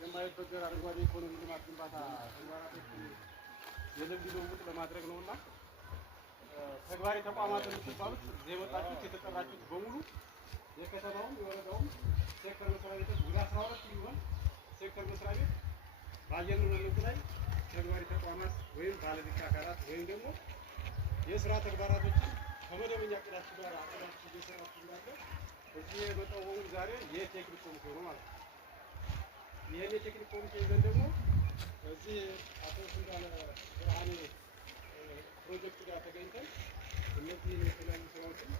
የማይበገር አረንጓዴ ኢኮኖሚ ልማት ግንባታ ተግባራቶችን የልምድ ልውውጥ ለማድረግ ነውና ተግባሪ ተቋማት የምትባሉት የመጣችሁት የተጠራችሁት በሙሉ የከተማውም የወረዳውም ሴክተር መስሪያ ቤቶች ወደ 12 የሚሆን ሴክተር መስሪያ ቤት በአየር ንብረት ላይ ተግባሪ ተቋማት ወይም ባለድርሻ አካላት ወይም ደግሞ የስራ ተግባራቶችን ከመደበኛ እቅዳችሁ ጋር አቅዳችሁ እየሰራችሁ እንዳለ እዚህ የመጣው በሙሉ ዛሬ የቴክኒክ ኮሚቴ ነው ማለት ነው። ይሄን የቴክኒክ ኮሚቴ ይዘን ደግሞ እዚህ አቶ እንዳለ ብርሃኔ ፕሮጀክት ጋር ተገኝተን እነዚህ የተለያዩ ስራዎችን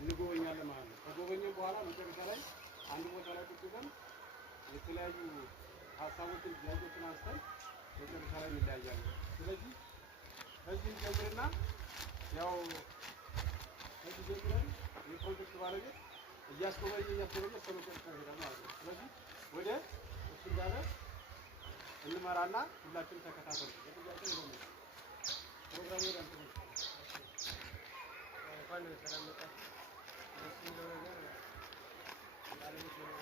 እንጎበኛለን ማለት ነው። ከጎበኘን በኋላ መጨረሻ ላይ አንድ ቦታ ላይ ቁጭ ብለን የተለያዩ ሀሳቦችን ጥያቄዎችን አንስተን መጨረሻ ላይ እንለያያለን። ስለዚህ ከዚህ ጀምርና ያው ከዚህ ጀምረን የፕሮጀክት ባለቤት እያስጎበኘ እስከ መጨረሻ ይሄዳል ማለት ነው። ስለዚህ ወደ እሱ ጋር እንመራና ሁላችንም ተከታተሉ። የጥያቄ ነው ፕሮግራሙ ላይ እንኳን ሰላም መጣ እሱ ነው ነገር ባለቤት ነው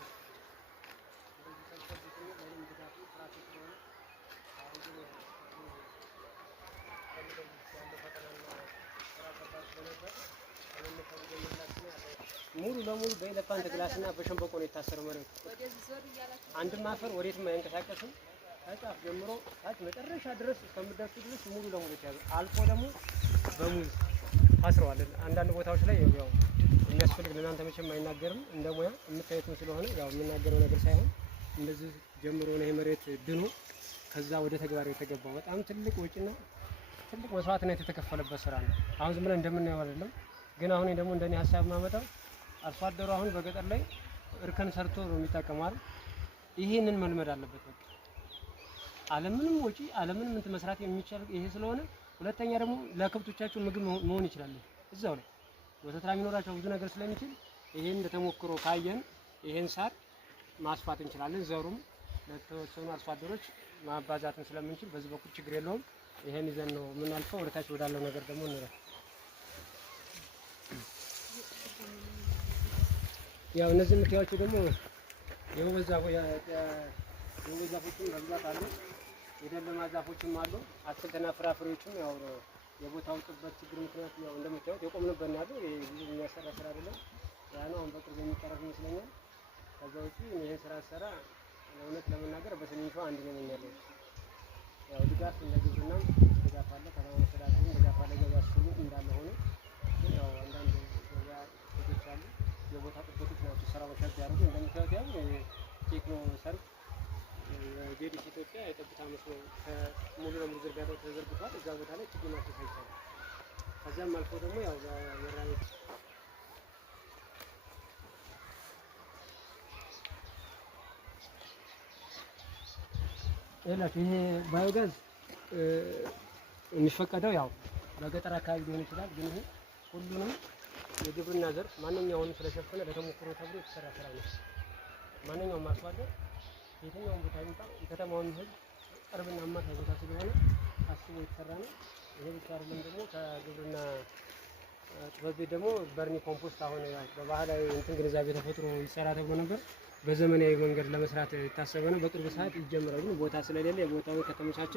እንደዚህ ሰልፈት ነው ለምን ድጋፍ ትራፊክ ነው አሁን ግን ሙሉ ለሙሉ በኤሌፋንት ግላስና በሸንበቆ ነው የታሰረው መሬቱ። አንድም አፈር ወዴትም አይንቀሳቀስም። ከጫፍ ጀምሮ ታች መጨረሻ ድረስ እስከምደርሱ ድረስ ሙሉ ለሙሉ ተያዘ። አልፎ ደግሞ በሙዝ ታስረዋል። አንዳንድ ቦታዎች ላይ ያው የሚያስፈልግ ለእናንተ መቼም አይናገርም እንደ ሙያ የምታዩትም ስለሆነ ያው የምናገረው ነገር ሳይሆን እንደዚህ ጀምሮ ነው መሬት ድኖ ከዛ ወደ ተግባር የተገባው። በጣም ትልቅ ወጪና ትልቅ መስዋዕትነት የተከፈለበት ስራ ነው። አሁን ዝም ብለን እንደምናየው አይደለም። ግን አሁን ደግሞ እንደኔ ሐሳብ ማመጣው አርሶ አደሩ አሁን በገጠር ላይ እርከን ሰርቶ ነው የሚጠቀመው አይደል? ይሄንን መልመድ አለበት። በቃ አለምንም ወጪ አለምንም እንትን መስራት የሚቻል ይሄ ስለሆነ፣ ሁለተኛ ደግሞ ለከብቶቻቸው ምግብ መሆን ይችላል። እዛው ላይ ወተት የሚኖራቸው ብዙ ነገር ስለሚችል ይሄን እንደተሞክሮ ካየን ይሄን ሳር ማስፋት እንችላለን። ዘሩም ለተወሰኑ አርሶ አደሮች ማባዛትን ስለምንችል በዚህ በኩል ችግር የለውም። ይሄን ይዘን ነው የምናልፈው። ወደ ታች ወዳለው ነገር ደግሞ እንረዳ። ያው እነዚህ ምክንያቶች ደግሞ የወይን ዛፎችም በብዛት አሉ፣ የደለማ ዛፎችም አሉ፣ አትክልትና ፍራፍሬዎችም ያው የቦታው ጥበት ችግር ምክንያት ያው እንደምታዩት የቆምንበት ነው ያለው። ይሄ ብዙ የሚያሰራ ስራ አይደለም። ያ ነው አሁን በቅርብ የሚቀረፍ ይመስለኛል። ከዛ ውጪ ይሄን ስራ ሰራ እውነት ለመናገር በስንሹ አንድ ነው የሚያለው። ያው ድጋፍ እንደ ግብርናም ድጋፍ አለ፣ ከተማ መስተዳድሩም ድጋፍ አለ። ገበያ ሲሉ እንዳለ ሆኖ ያው አንዳንድ ገበያ ሴቶች አሉ፣ የቦታ ጥበቶች ናቸው ስራዎች ያደርጉ። እንደምታዩት ያው ቴክኖ ሰርቭ የጄዲሲ ኢትዮጵያ የጠብታ መስኖ ከሙሉ ለሙሉ ዝርጋታው ተዘርግቷል። እዛ ቦታ ላይ ችግኝ ማፍሰስ አይቻልም። ከዛም አልፎ ደግሞ ያው በመራቤት ይላችሁ ይሄ ባዮጋዝ የሚፈቀደው ያው በገጠር አካባቢ ሊሆን ይችላል። ግን ይሄ ሁሉንም የግብርና ዘርፍ ማንኛውንም ስለሸፈነ ለተሞክሮ ተብሎ የተሰራ ስራ ነው። ማንኛውም አርሶ አደር የትኛውም ቦታ ይምጣ የከተማውን ህዝብ ቅርብና አማካይ ቦታ ስለሆነ አስቦ የተሰራ ነው። ይሄ ብቻ አይደለም፣ ደግሞ ከግብርና ጽሕፈት ቤት ደግሞ በርኒ ኮምፖስት አሁን ያው በባህላዊ እንትን ግንዛቤ ተፈጥሮ ይሰራ ተብሎ ነበር። በዘመናዊ መንገድ ለመስራት የታሰበ ነው። በቅርብ ሰዓት ይጀምራል። ግን ቦታ ስለሌለ የቦታው ከተመቻቸ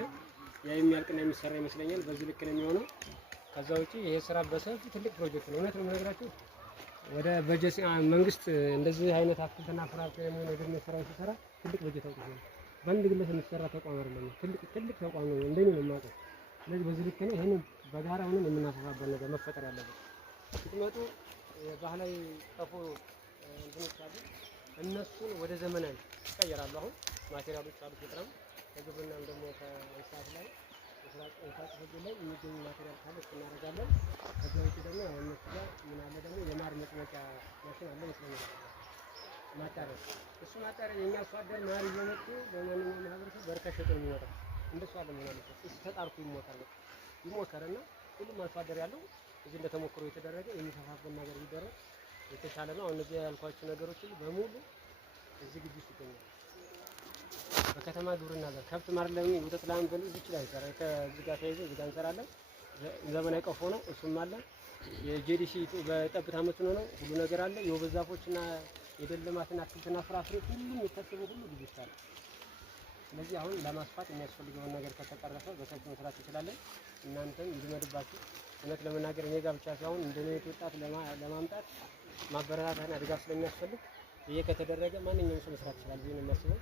ያ የሚያልቅና የሚሰራ ይመስለኛል። በዚህ ልክ ነው የሚሆነው። ከዛ ውጪ ይሄ ስራ በሰፊ ትልቅ ፕሮጀክት ነው። እውነት ነው የምነግራችሁ። ወደ በጀት መንግስት እንደዚህ አይነት አትክልትና ፍራፍሬ የሚሆን ወደ ስራው ሲሰራ ትልቅ በጀት አውጥቶ ነው። በአንድ ግለሰብ የሚሰራ ተቋም አይደለም። ትልቅ ተቋም ነው እንደኔ ነው የማውቀው። ስለዚህ በዚህ ልክ ነው ይሄን በጋራ ሆነን የምናሰፋበት ነገር መፈጠር ያለበት። ስትመጡ ባህላዊ ቀፎ እንትኖች አሉ፣ እነሱን ወደ ዘመናዊ ይቀየራሉ። አሁን ማቴሪያሎች አሉ። ፍጥረም ከግብርናም ደግሞ ከእንስሳት ላይ እንስሳት ህግ ላይ የሚገኙ ማቴሪያል ካለ እናደርጋለን። ከዛ ውጪ ደግሞ ያው እነሱ ጋር ምን አለ ደግሞ የማር መጥመቂያ ማሽን አለ ይመስለኛል። ማጣሪያ እሱ ማጣሪያ የኛ አርሶ አደር ማር እየመጡ ለማንኛውም ማህበረሰብ በርከሽ ሸጦ የሚወጣው እንደሱ አለ ማለት ነው። እሱ ተጣርቶ ይሞከርና ሁሉም አርሶ አደር ያለው እዚህ እንደተሞክሮ የተደረገ የሚሰፋበት ነገር ቢደረግ የተሻለ ነው። አሁን እዚህ ያልኳችሁ ነገሮች በሙሉ እዚህ ግቢ ውስጥ ይገኛሉ። በከተማ ግብርና ዘር ከብት ማርለም ወተት ላም በሉ ይችላል። ከዚህ ጋር ተያይዞ እዚህ ጋር እንሰራለን። ዘመናዊ ቀፎ ነው እሱም አለ። የጄዲሲ በጠብታ መስኖ ነው ሁሉ ነገር አለ። የወበል ዛፎችና የደን ልማትና አትክልትና ፍራፍሬ ሁሉም የታሰበው ሁሉ ግቢ ውስጥ አለ። ስለዚህ አሁን ለማስፋት የሚያስፈልገውን ነገር ከተቀረፈ በሰፊው መስራት እንችላለን። እናንተም ይልመድባችሁ። እውነት ለመናገር እኔ ጋር ብቻ ሳይሆን እንደኔ ወጣት ለማምጣት ማበረታታትና ድጋፍ ስለሚያስፈልግ ይሄ ከተደረገ ማንኛውም ሰው መስራት ይችላል ብዬ ነው የማስበው።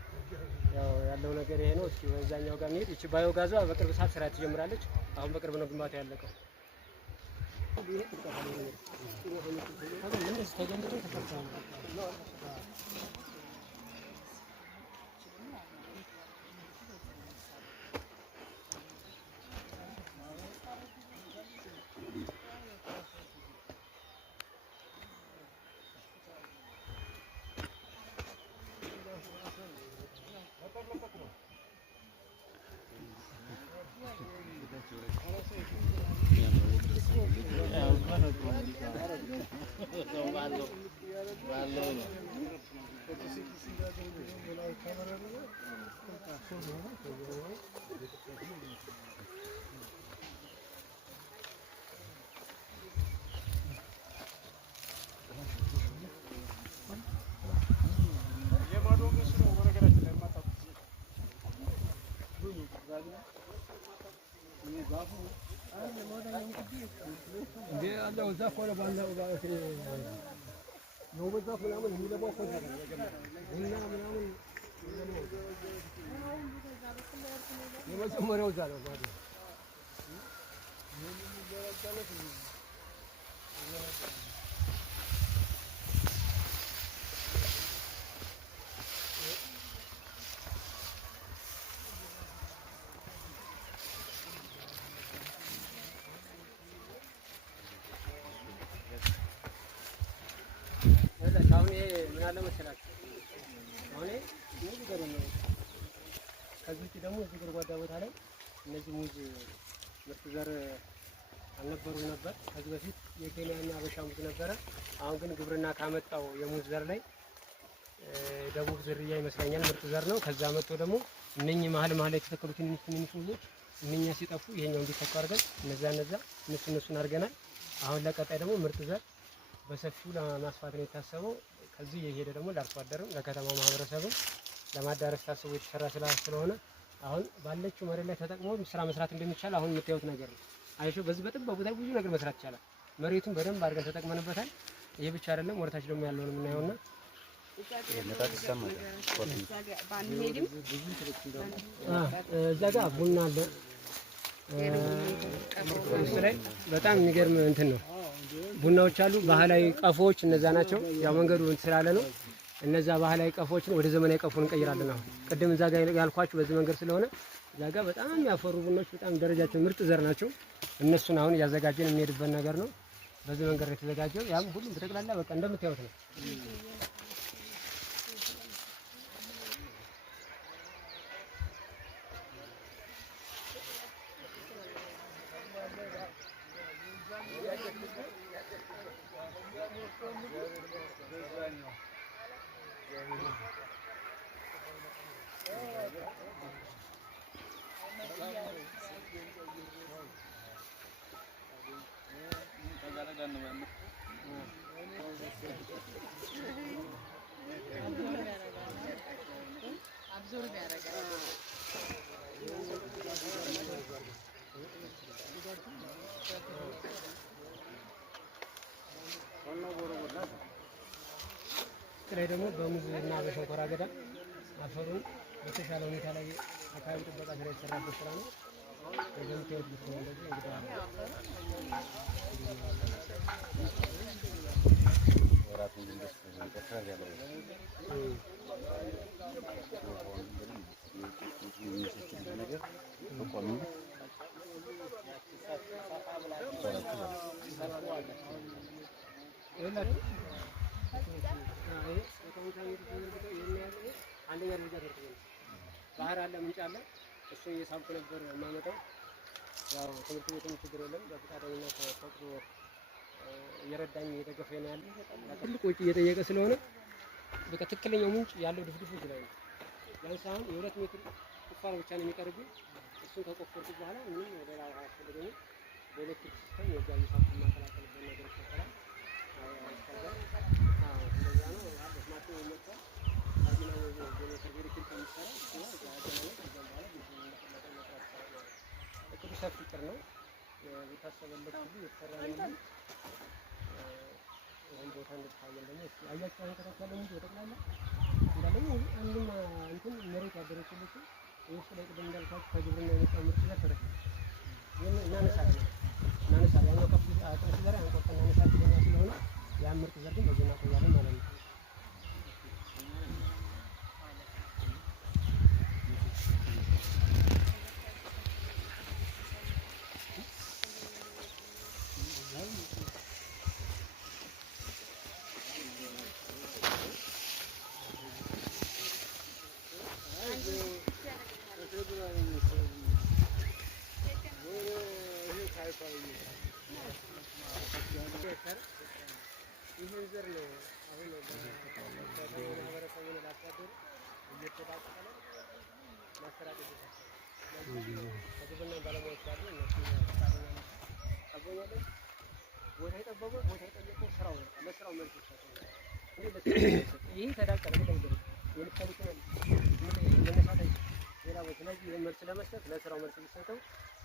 ያው ያለው ነገር ይሄ ነው። እስኪ ወዛኛው ጋር እንሂድ። እቺ ባዮጋዟ በቅርብ ሰዓት ስራ ትጀምራለች። አሁን በቅርብ ነው ግንባታ ያለቀው። ዛፍ ሆነ ባንዳ የውበት ዛፍ ምናምን የሚለባው እኮ ቡና ምናምን የመጀመሪያው እዛ ነው። አሁን ይሄ ምን አለ መሰላችሁ? አሁን ሙዝ ገበያ ነው። ከዚህ ውጪ ደግሞ እዚህ ጎድጓዳ ቦታ ላይ እነዚህ ሙዝ ምርጥ ዘር አልነበሩም ነበር። ከዚህ በፊት የኬንያና አበሻ ሙዝ ነበረ። አሁን ግን ግብርና ካመጣው የሙዝ ዘር ላይ ደቡብ ዝርያ ይመስለኛል ምርጥ ዘር ነው። ከዛ መጥቶ ደግሞ እነኚህ መሀል ላይ የተተከሉት ትንንሽ ሙዞች እነኛ ሲጠፉ ይሄኛው እንዲተካ አድርገን እነሱን አድርገናል። አሁን ለቀጣይ ደግሞ ምርጥ ዘር በሰፊው ለማስፋት ነው የታሰበው። ከዚህ የሄደ ደግሞ ለአርሶ አደርም ለከተማው ማህበረሰብም ለማዳረስ ታስቦ የተሰራ ስለሆነ አሁን ባለችው መሬት ላይ ተጠቅሞ ስራ መስራት እንደሚቻል አሁን የምታዩት ነገር ነው። አይሾ በዚህ በጥብቅ ቦታ ብዙ ነገር መስራት ይቻላል። መሬቱን በደንብ አድርገን ተጠቅመንበታል። ይሄ ብቻ አይደለም፣ ወደታች ደግሞ ያለውን የምናየውና እዛ ጋር ቡና አለ። እሱ ላይ በጣም የሚገርም እንትን ነው። ቡናዎች አሉ። ባህላዊ ቀፎዎች እነዛ ናቸው። ያው መንገዱ ስላለ ነው። እነዛ ባህላዊ ቀፎዎችን ወደ ዘመናዊ ቀፎ እንቀይራለን። አሁን ቅድም እዛ ጋር ያልኳችሁ በዚህ መንገድ ስለሆነ እዛ ጋር በጣም ያፈሩ ቡናዎች በጣም ደረጃቸው ምርጥ ዘር ናቸው። እነሱን አሁን እያዘጋጀን የሚሄድበት ነገር ነው። በዚህ መንገድ የተዘጋጀው ያም ሁሉም በጠቅላላ በቃ እንደምታዩት ነው። ላይ ደግሞ በሙዝ እና በሸንኮራ አገዳ አፈሩን በተሻለ ሁኔታ ላይ አካባቢ ጥበቃ ስራ የተሰራበት ስራ ነው። እንደምታዩት ነው። እንደዚህ አንደኛ ደረጃ ትምህርት ቤት ባህር አለ፣ ምንጭ አለ። እሱ እየሳብኩ ነበር የማመጣው። ያው ትምህርት ቤቱም ችግር የለም፣ በፈቃደኝነት ፈቅዶ እየረዳኝ እየደገፈኝ ነው ያለ። ትልቅ ወጪ እየጠየቀ ስለሆነ በቃ ትክክለኛው ምንጭ ያለው ድፍድፉ እዚህ ላይ ነው። ቢያንስ አሁን የ2 ሜትር ቁፋሮ ብቻ ነው የሚቀርብኝ። እሱን ከቆፈርኩ በኋላ ምንም ሌላ ውሃ አያስፈልገኝም። በኤሌክትሪክ ሲስተም የዛ እየሳብኩ የማቀላቀልበት ነገር ይፈጠራል። እንደዛ ነው ስማርት ይመጣል። እቅዱ ሰፊ እቅድ ነው። የታሰበለት ሁሉ የተሰራ ነው። ይህን ቦታ እንድታየን ደግሞ አያችሁ ተከታተለ እንጂ ወደቅላላ እንዳለኝ አንድም እንትን መሬት ያደረችልኝ ውስጥ ላይ ቅድም እንዳልኳችሁ ከግብርና የመጣው ምርት ጋር ተረፈ እናነሳለን። ያኛው ከፍ አጥንት ዘር አንቆርጥ እናነሳለን ስለሆነ ያ ምርጥ ዘር ግን በዚህ እናቆያለን ማለት ነው። ይህን ዘር ነው አሁን ማህበረሰቡን ላሳደሩ እየተዳቀለ ማሰራጨት ከግብርና ባለሙያዎች አሉ። እነሱ ታገኛለች። ቦታ የጠበቁ ቦታ የጠየቁ ስራው ነው። ለስራው መልስ ይሰጣል። ይሄ ተዳቀለ የምታሉት መነሳት ሌላ ቦታ ስለዚህ መልስ ለመስጠት ለስራው መልስ ሊሰጠው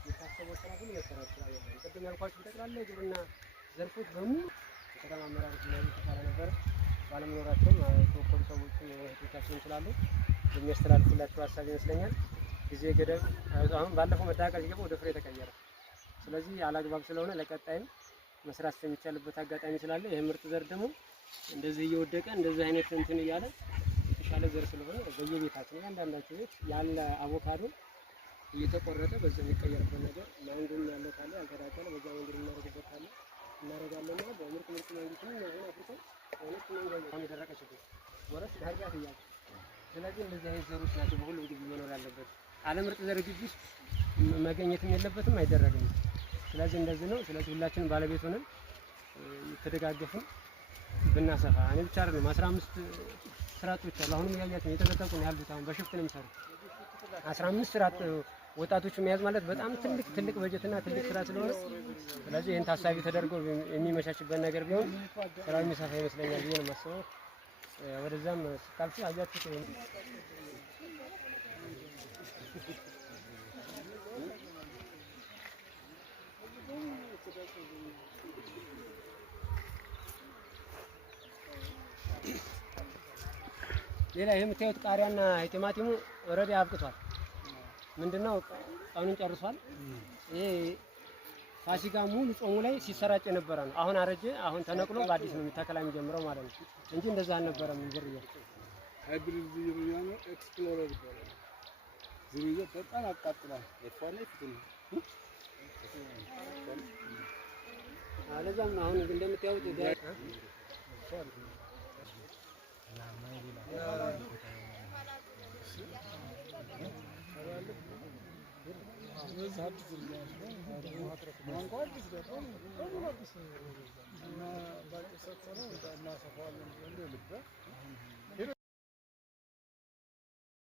የታሰበው ስራ ግን መሰራት ስራ ነው። ቅድም ያልኳችሁ ጠቅላላ የግብርና ዘርፎች በሙሉ ከተማ አመራሮች ላይ ተፈራ ነበር። ባለመኖራቸው የተወከሉ ሰዎች እህቶቻችን ስላሉ የሚያስተላልፉላቸው ሀሳብ ይመስለኛል። ጊዜ ገደብ አሁን ባለፈው መዳቀል ሲገባ ወደ ፍሬ ተቀየረ። ስለዚህ አላግባብ ስለሆነ ለቀጣይም መስራት የሚቻልበት አጋጣሚ ስላለ ይሄ ምርጥ ዘር ደግሞ እንደዚህ እየወደቀ እንደዚህ አይነት እንትን እያለ የተሻለ ዘር ስለሆነ በየቤታችን እያንዳንዳችን ቤት ያለ አቮካዶ እየተቆረጠ በዛ የሚቀየርበት ነገር ማንጎም ያለ ካለ ያልተዳቀለ በዛ መንገድ እናደርግበት ካለ እናደርጋለን። እና በምርጥ መንግስት ነው አሁን አፍሪካ ወይስ መንገድ አሁን የደረቀችበት ወረስ ዳርጋት ይያዝ። ስለዚህ እንደዚህ አይነት ዘሮች ናቸው በሁሉም ግቢ መኖር ያለበት። አለ ምርጥ ዘር ግቢ ውስጥ መገኘትም የለበትም አይደረግም። ስለዚህ እንደዚህ ነው። ስለዚህ ሁላችንም ባለቤት ሆነን የተደጋገፍን ብናሰፋ እኔ ብቻ አይደለም 15 ስራቶች አሉ። አሁንም ያያችሁ የተከተቁ ነው ያሉት። አሁን በሽፍት ነው የሚሰሩት 15 ስራት ወጣቶች መያዝ ማለት በጣም ትልቅ በጀትና ትልቅ ስራ ስለሆነ ስለዚህ ይሄን ታሳቢ ተደርጎ የሚመቻችበት ነገር ቢሆን ስራው የሚሰፋ ይመስለኛል ብዬ ነው የማስበው። ወደዛም ስታልፉ አያችሁት ሌላ የምታዩት ቃሪያና ቲማቲሙ ኦልሬዲ አብቅቷል። ምንድነው ቀኑን ጨርሷል። ይሄ ፋሲካ ሙሉ ጾሙ ላይ ሲሰራጭ የነበረ ነው። አሁን አረጀ። አሁን ተነቅሎ በአዲስ ነው የሚተከላ የሚጀምረው ማለት ነው እንጂ እንደዛ አልነበረም። ዝርያ ሃይብሪድ ዝርያ ነው። ኤክስፕሎረር ይባላል። ዝርያ በጣም አቃጥላል። የፋኔት ግን አለዛም አሁን እንደምታዩት